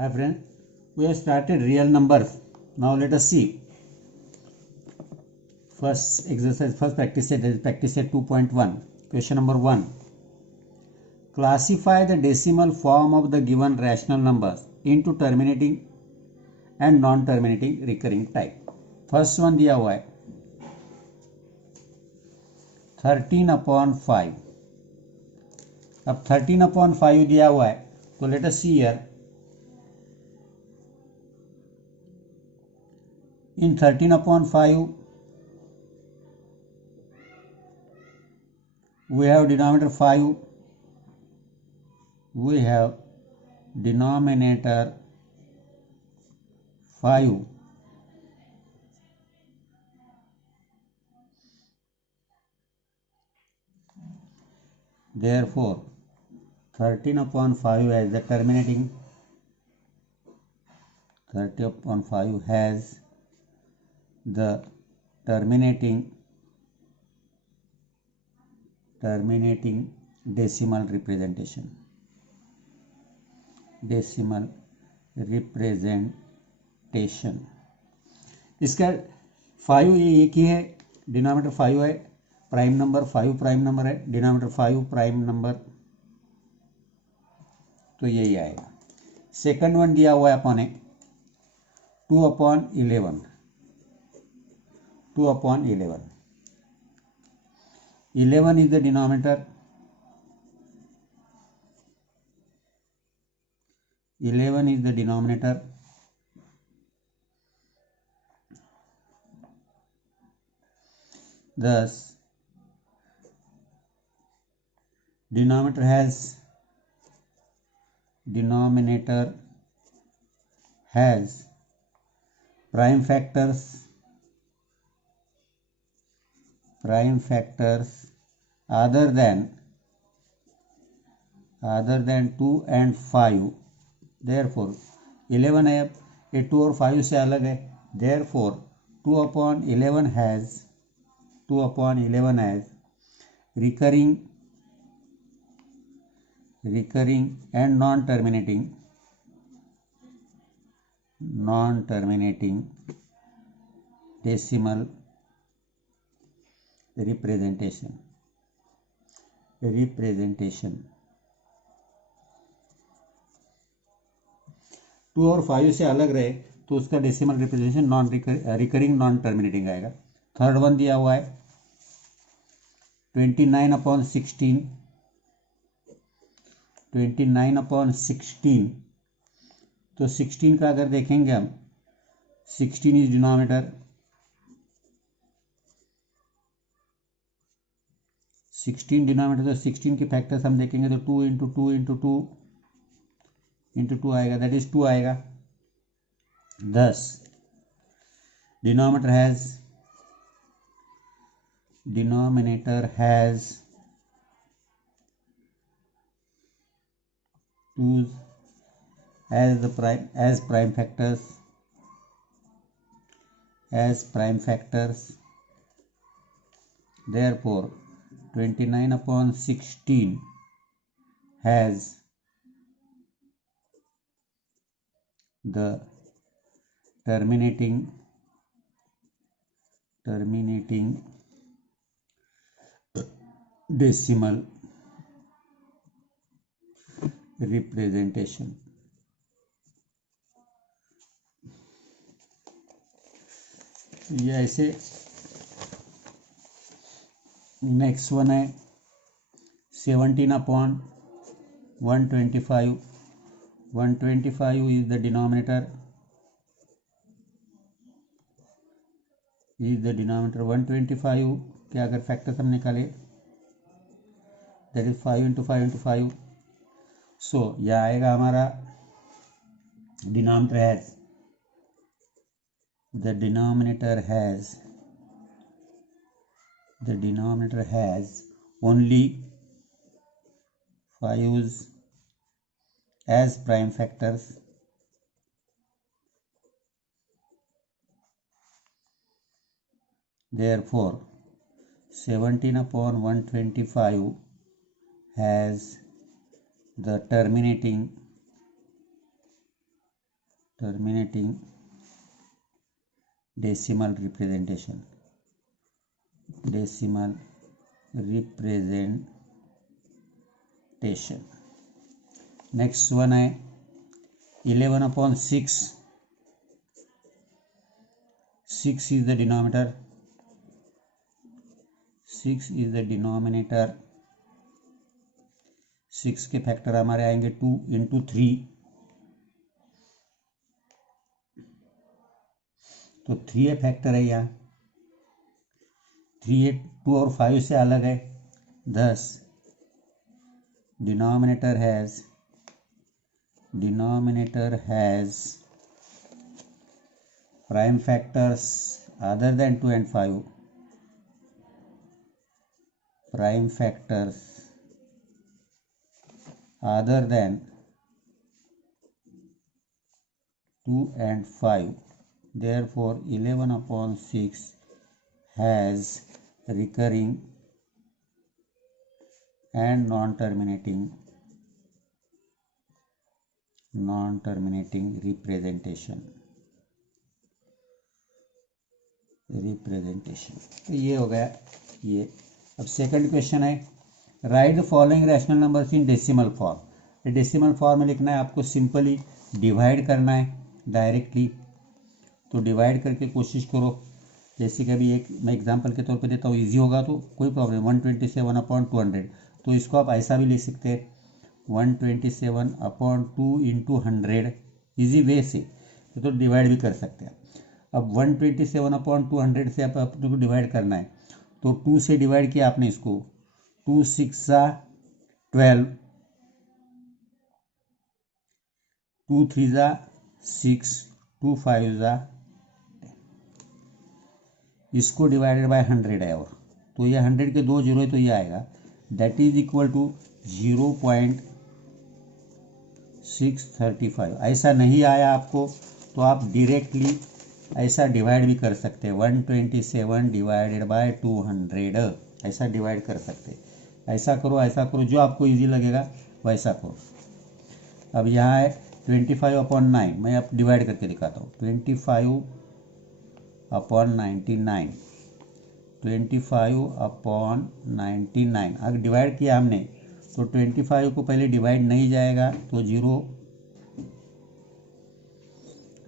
Hi friends, we have started real numbers. Now let us see. First exercise, first practice set, that is practice set 2.1. Question number 1. Classify the decimal form of the given rational numbers into terminating and non-terminating recurring type. First one दिया हुआ है 13/5. अब 13/5 दिया हुआ है तो let us see here. In 13/5 we have denominator 5, we have denominator 5, therefore 13/5 as the terminating, 30/5 has the terminating decimal representation. इसका 5 ये एक ही है, डिनोमिनेटर 5 है, प्राइम नंबर 5 प्राइम नंबर है, डिनोमिनेटर 5 प्राइम नंबर, तो यही आएगा. सेकंड वन दिया हुआ है अपन ने 2/11. 2/11. 11 is the denominator. 11 is the denominator. Thus, denominator has prime factors other than 2 and 5. Therefore 11 है, ये 2 और 5 से अलग है. Therefore 2/11 has recurring and non-terminating decimal representation. 2 और 5 से अलग रहे तो उसका decimal representation recurring non terminating आएगा. थर्ड वन दिया हुआ है 29/16. 29/16 तो 16 का अगर देखेंगे हम, 16 इज डिनोमिनेटर, 16 डिनोमिनेटर, तो 16 के फैक्टर्स हम देखेंगे तो 2 इंटू 2 इंटू 2 इंटू 2 आएगा, दैट इज 2 आएगा. Thus denominator has 2 as prime factors. Therefore 29/16 has the terminating decimal representation. ये ऐसे. नेक्स्ट वन है 17/125. 125 is the denominator. 125 के अगर फैक्टर्स हम निकाले, दैट इज 5 इंटू 5 इंटू 5. सो यह आएगा हमारा denominator has only 5 as prime factors. Therefore 17/125 has the terminating terminating decimal representation. Next one है 11/6. 6 is the denominator. 6 is the denominator. 6 के फैक्टर हमारे आएंगे 2 into 3. तो 3 फैक्टर है यहाँ. 3 2 और 5 से अलग है. thus denominator has prime factors other than 2 and 5. Prime factors other than 2 and 5. Therefore 11/6 has recurring and non-terminating representation. तो ये हो गया ये. अब सेकंड क्वेश्चन है right the following rational numbers in decimal form. Decimal form में लिखना है आपको, सिंपली डिवाइड करना है डायरेक्टली. तो डिवाइड करके कोशिश करो. जैसे कि अभी एक मैं एग्जांपल के तौर पे देता हूँ, इजी होगा तो कोई प्रॉब्लम. 127/200. तो इसको आप ऐसा भी ले सकते हैं 127/2 इंटू 100. ईजी वे से तो डिवाइड भी कर सकते हैं. अब 127/200 से आप अपने को डिवाइड करना है. तो 2 से डिवाइड किया आपने इसको. 2 6 12, 2 3 6, 2 5 इसको डिवाइडेड बाय 100 है. और तो ये 100 के 2 जीरो है तो ये आएगा. That is equal to 0.635. ऐसा नहीं आया आपको तो आप डायरेक्टली ऐसा डिवाइड भी कर सकते हैं. 127 डिवाइडेड बाय 200 ऐसा डिवाइड कर सकते हैं. ऐसा करो जो आपको इजी लगेगा वैसा करो. अब यहाँ है 25/9. मैं अब डिवाइड करके दिखाता हूँ. 25/99. 25/99 अगर डिवाइड किया हमने तो 25 को पहले डिवाइड नहीं जाएगा तो 0.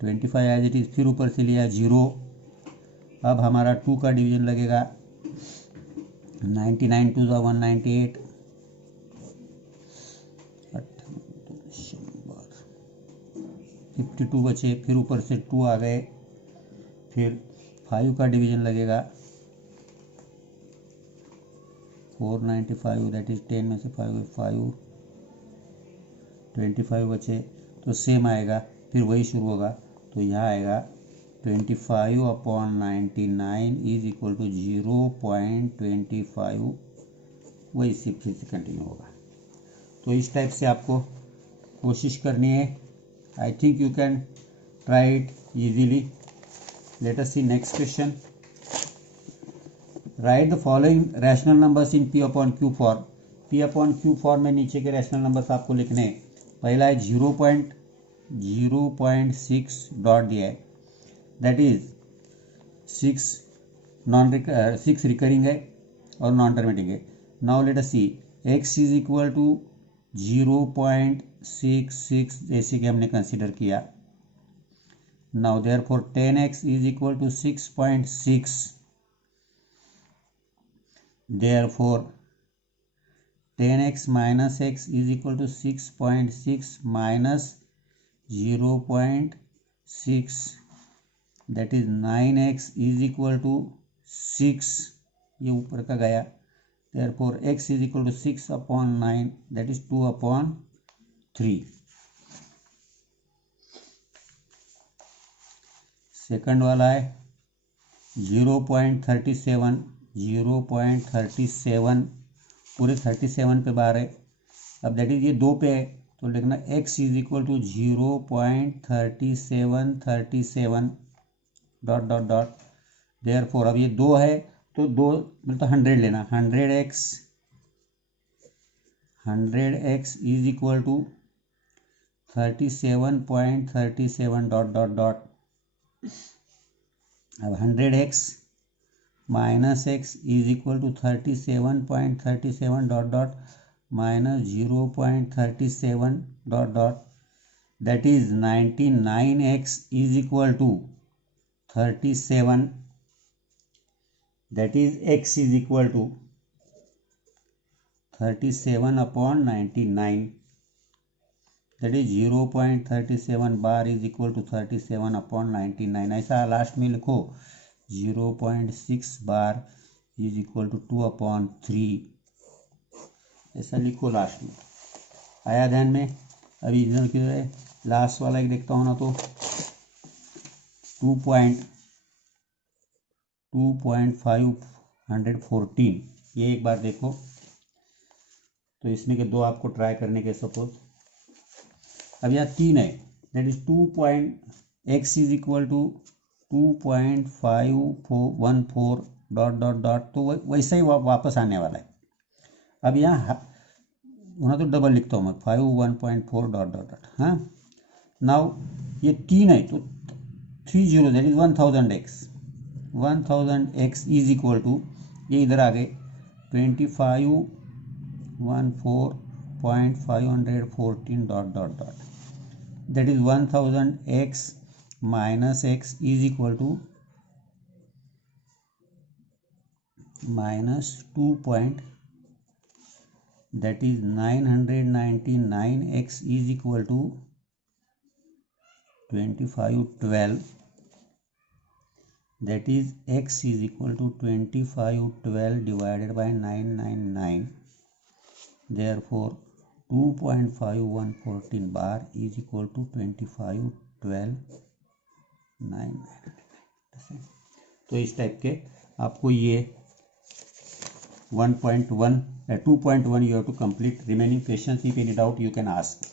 25 एज इट इज, फिर ऊपर से लिया 0. अब हमारा 2 का डिवीजन लगेगा. 99 2 198. 52 बचे, फिर ऊपर से 2 आ गए. फिर 5 का डिवीजन लगेगा 495. दैट इज 10 में से 5 25 बचे तो सेम आएगा. फिर वही शुरू होगा तो यहाँ आएगा 25/99 इज इक्वल टू 0.25. वही से फिर से कंटिन्यू होगा. तो इस टाइप से आपको कोशिश करनी है. I think you can try it easily. Let us see next question. Right the following rational numbers in P/Q form. P/Q form में नीचे के रैशनल नंबर्स आपको लिखने हैं. पहला है 0.6 डॉट दिया है. दैट इज 6 रिकरिंग है और नॉन टर्मिनेटिंग है. Now let us see x is equal to 0.66 जैसे कि हमने कंसीडर किया. Now therefore 10x is equal to 6.6. Therefore 10x minus x is equal to 6.6 minus 0.6. that is 9x is equal to 6. ये ऊपर का गया. Therefore x is equal to 6/9. that is 2/3. Second वाला है 0.37. 0.37 पूरे 37 पे बार है. अब दैट इज ये 2 पे है तो लिखना x is equal to 0.3737 dot dot dot. Therefore अब ये 2 है तो 2 मतलब 100 लेना. 100x is equal to 37.37 dot dot dot, अब 100x minus x is equal to 37.37 dot dot minus 0.37 dot dot, that is 99x is equal to 37, that is x is equal to 37 upon 99, that is 0.37 bar is equal to 37 upon 99। ऐसा last में लिखो 0.6 bar is equal to 2 upon 3, ऐसा लिखो last में। आया ध्यान में? अभी इधर की लास्ट वाला एक देखता हूँ ना, तो 2.514, ये एक बार देखो। तो इसमें के दो आपको ट्राई करने के सपोज, अब यहाँ 3 है, that is 2x is equal to 2.514 dot dot dot, तो वैसा ही वापस आने वाला है। अब यहाँ वहाँ तो डबल लिखता हूँ मैं, 51.4 डॉट डॉट डॉट। हाँ, नाउ ये 3 है तो 30, that is 1000x is equal to, ये इधर आ गए 2514.514 dot dot dot, that is 1000x minus x is equal to minus 2 point, that is 999x is equal to 2512, that is x is equal to 2512 divided by 999, therefore 2.5114 bar is equal to 2512.999। तो इस type के आपको ये 1.1 2.1 you have to complete. Remaining questions, if any doubt you can ask.